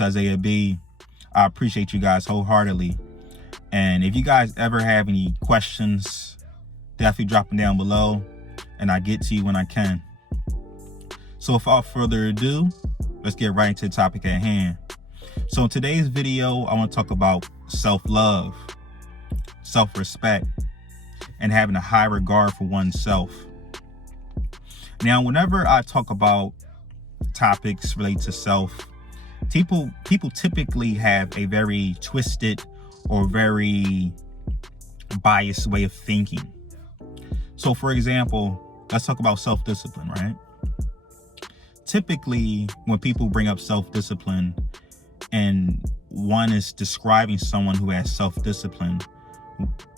This is Isaiah B. I appreciate you guys wholeheartedly. And if you guys ever have any questions, definitely drop them down below and I get to you when I can. So without further ado, let's get right into the topic at hand. So in today's video, I want to talk about self-love, self-respect, and having a high regard for oneself. Now, whenever I talk about topics related to self, people typically have a very twisted or very biased way of thinking. So for example, let's talk about self-discipline, right? Typically, when people bring up self-discipline and one is describing someone who has self-discipline,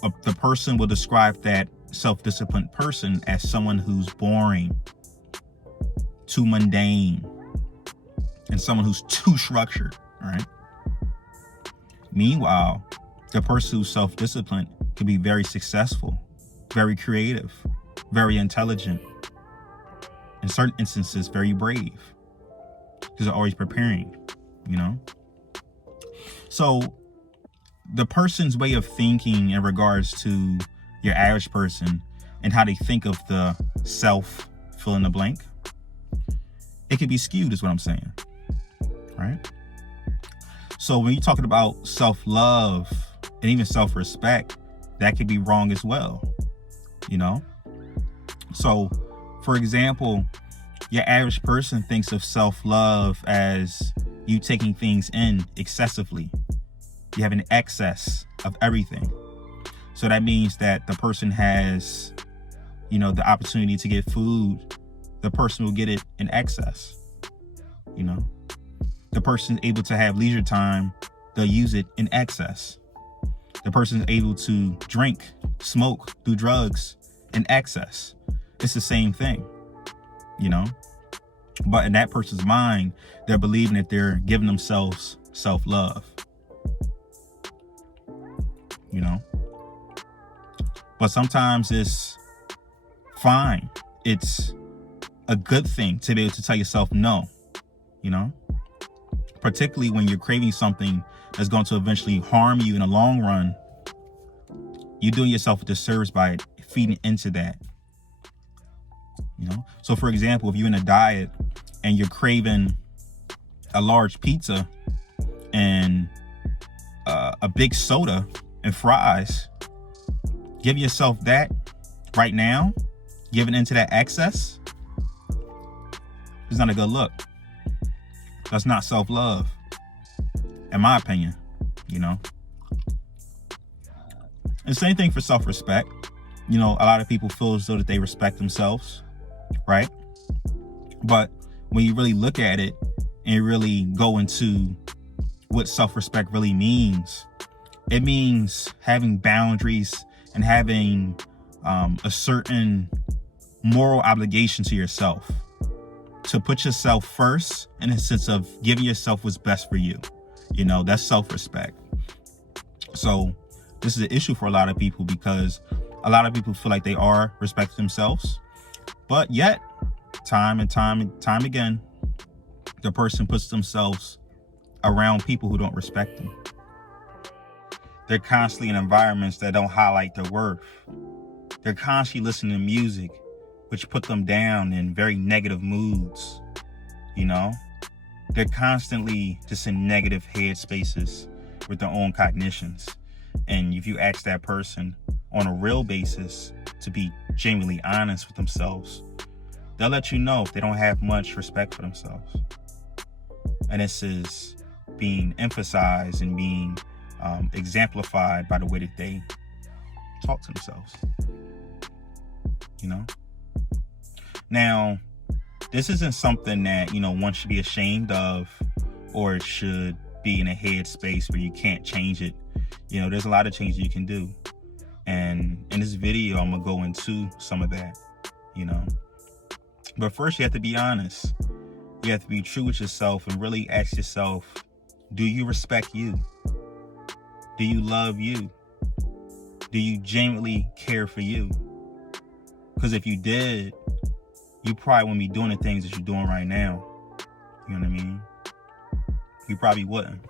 the person will describe that self-disciplined person as someone who's boring, too mundane, and someone who's too structured, right? Meanwhile, the person who's self-disciplined can be very successful, very creative, very intelligent, in certain instances, very brave, because they're always preparing, you know? So the person's way of thinking in regards to your average person and how they think of the self, fill in the blank, it can be skewed is what I'm saying, right? So when you're talking about self-love and even self-respect, that could be wrong as well, you know? So, for example, your average person thinks of self-love as you taking things in excessively. You have an excess of everything. So that means that the person has, the opportunity to get food. The person will get it in excess, The person is able to have leisure time. They'll use it in excess. The person is able to drink, smoke, do drugs in excess. It's the same thing, But in that person's mind, they're believing that they're giving themselves self-love, But sometimes it's fine. It's a good thing to be able to tell yourself no, Particularly when you're craving something that's going to eventually harm you in the long run. You're doing yourself a disservice by feeding into that. So for example, if you're in a diet and you're craving a large pizza and a big soda and fries, give yourself that right now, giving into that excess, is not a good look. That's not self-love, in my opinion, And the same thing for self-respect. A lot of people feel as though that they respect themselves, right? But when you really look at it and really go into what self-respect really means, it means having boundaries and having a certain moral obligation to yourself, to put yourself first in a sense of giving yourself what's best for you. That's self-respect. So this is an issue for a lot of people because a lot of people feel like they are respecting themselves, but yet time and time again, the person puts themselves around people who don't respect them. They're constantly in environments that don't highlight their worth. They're constantly listening to music which put them down in very negative moods, They're constantly just in negative head spaces with their own cognitions. And if you ask that person on a real basis to be genuinely honest with themselves, they'll let you know if they don't have much respect for themselves. And this is being emphasized and being exemplified by the way that they talk to themselves, Now, this isn't something that, one should be ashamed of or should be in a headspace where you can't change it. There's a lot of changes you can do. And in this video, I'm going to go into some of that, But first, you have to be honest. You have to be true with yourself and really ask yourself, do you respect you? Do you love you? Do you genuinely care for you? Because if you did, you probably wouldn't be doing the things that you're doing right now. You know what I mean? You probably wouldn't.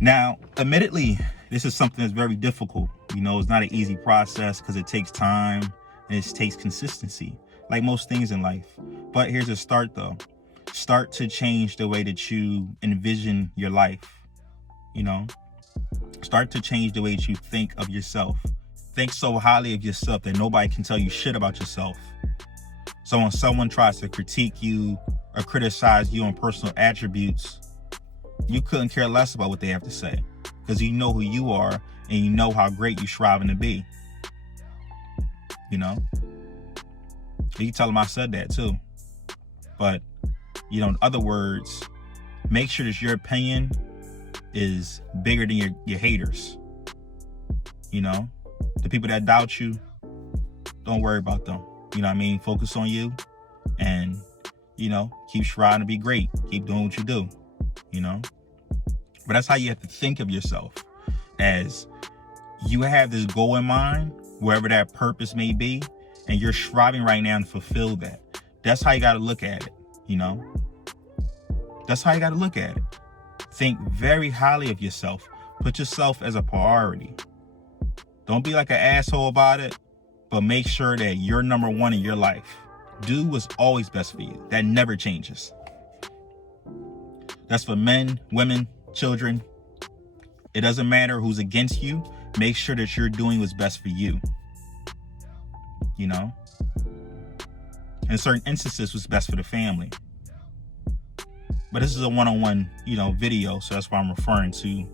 Now, admittedly, this is something that's very difficult. It's not an easy process because it takes time and it takes consistency, like most things in life. But here's a start, though. Start to change the way that you envision your life. Start to change the way that you think of yourself. Think so highly of yourself that nobody can tell you shit about yourself. So when someone tries to critique you or criticize you on personal attributes, you couldn't care less about what they have to say, because you know who you are and you know how great you're striving to be. You tell them I said that too. But, in other words, make sure that your opinion is bigger than your haters. The people that doubt you, don't worry about them. Focus on you and, keep striving to be great. Keep doing what you do, But that's how you have to think of yourself, as you have this goal in mind, wherever that purpose may be, and you're striving right now to fulfill that. That's how you got to look at it, That's how you got to look at it. Think very highly of yourself. Put yourself as a priority. Don't be like an asshole about it, but make sure that you're number one in your life. Do what's always best for you. That never changes. That's for men, women, children. It doesn't matter who's against you. Make sure that you're doing what's best for you. In certain instances, what's best for the family. But this is a one-on-one, video, so that's why I'm referring to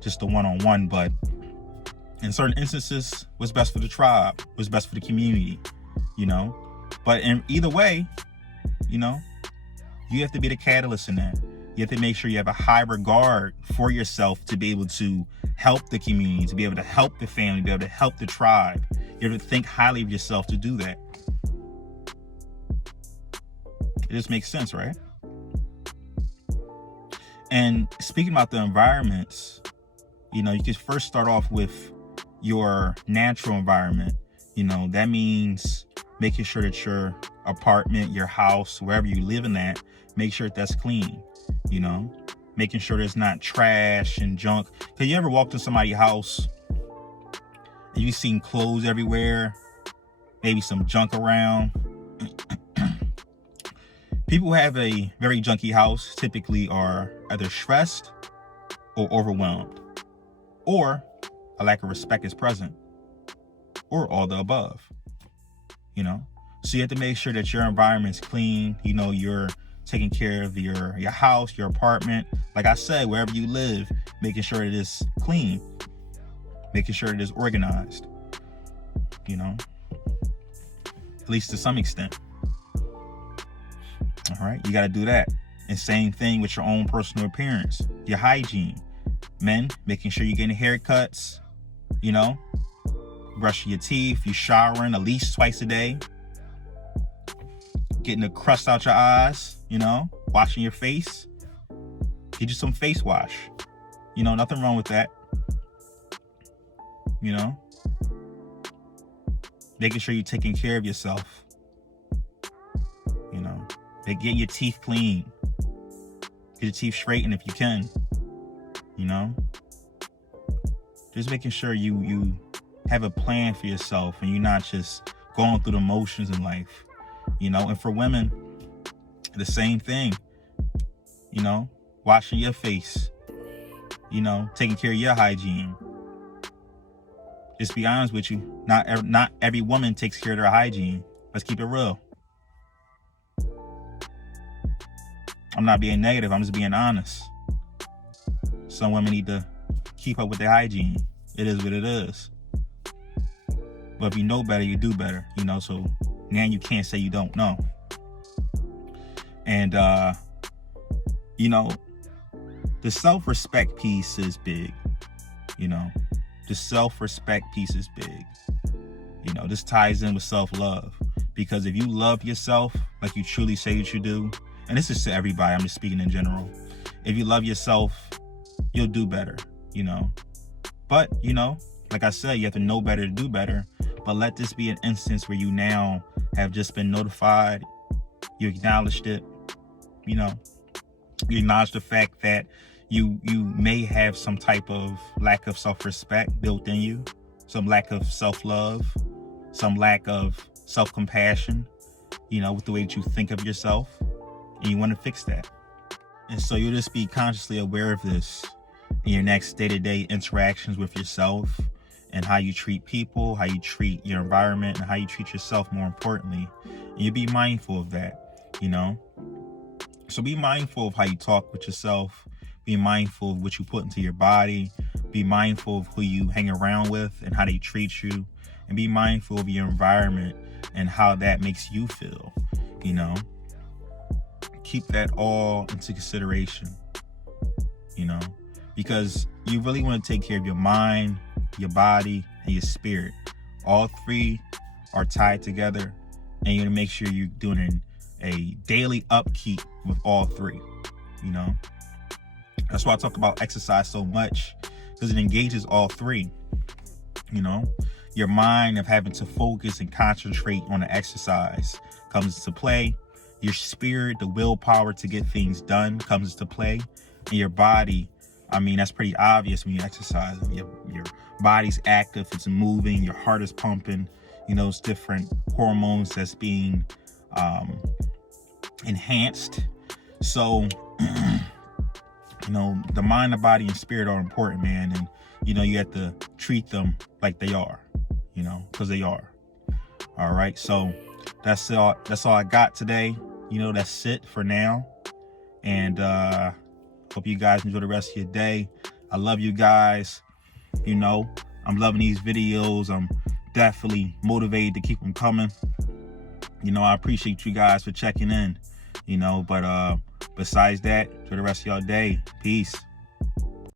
just the one-on-one. But in certain instances, what's best for the tribe, what's best for the community, But in either way, you have to be the catalyst in that. You have to make sure you have a high regard for yourself to be able to help the community, to be able to help the family, to be able to help the tribe. You have to think highly of yourself to do that. It just makes sense, right? And speaking about the environments, you can first start off with your natural environment. That means making sure that your apartment, your house, wherever you live in at, make sure that's clean. Making sure there's not trash and junk. Cause you ever walked in somebody's house and you seen clothes everywhere, maybe some junk around? People who have a very junky house typically are either stressed or overwhelmed, or a lack of respect is present, or all the above. So you have to make sure that your environment's clean. You're taking care of your house, your apartment. Like I said, wherever you live, making sure it is clean, making sure it is organized, at least to some extent. All right, you got to do that. And same thing with your own personal appearance, your hygiene. Men, making sure you're getting haircuts, brushing your teeth, you showering at least twice a day, getting the crust out your eyes, washing your face. Get you some face wash. Nothing wrong with that. Making sure you're taking care of yourself. Get your teeth clean. Get your teeth straightened if you can. Just making sure you have a plan for yourself and you're not just going through the motions in life. And for women, the same thing. Washing your face. Taking care of your hygiene. Just be honest with you. Not every woman takes care of their hygiene. Let's keep it real. I'm not being negative. I'm just being honest. Some women need to keep up with their hygiene. It is what it is. But if you know better, you do better. So now you can't say you don't know. And, the self-respect piece is big. The self-respect piece is big. This ties in with self-love. Because if you love yourself like you truly say that you do, and this is to everybody, I'm just speaking in general. If you love yourself, you'll do better, But, like I said, you have to know better to do better. But let this be an instance where you now have just been notified. You acknowledged it, You acknowledge the fact that you may have some type of lack of self-respect built in you, some lack of self-love, some lack of self-compassion, with the way that you think of yourself, and you want to fix that. And so you'll just be consciously aware of this in your next day-to-day interactions with yourself, and how you treat people, how you treat your environment, and how you treat yourself, more importantly. And you be mindful of that, So be mindful of how you talk with yourself. Be mindful of what you put into your body. Be mindful of who you hang around with and how they treat you. And be mindful of your environment and how that makes you feel, Keep that all into consideration, because you really want to take care of your mind, your body, and your spirit. All three are tied together, and you're going to make sure you're doing a daily upkeep with all three, That's why I talk about exercise so much, because it engages all three, Your mind of having to focus and concentrate on the exercise comes into play. Your spirit, the willpower to get things done, comes into play. And your body, that's pretty obvious when you exercise. Your body's active, it's moving, your heart is pumping, it's different hormones that's being enhanced. So, the mind, the body, and spirit are important, man. And, you have to treat them like they are, because they are. All right. So that's all I got today. That's it for now. And hope you guys enjoy the rest of your day. I love you guys. I'm loving these videos. I'm definitely motivated to keep them coming. I appreciate you guys for checking in, but besides that, enjoy the rest of your day. Peace.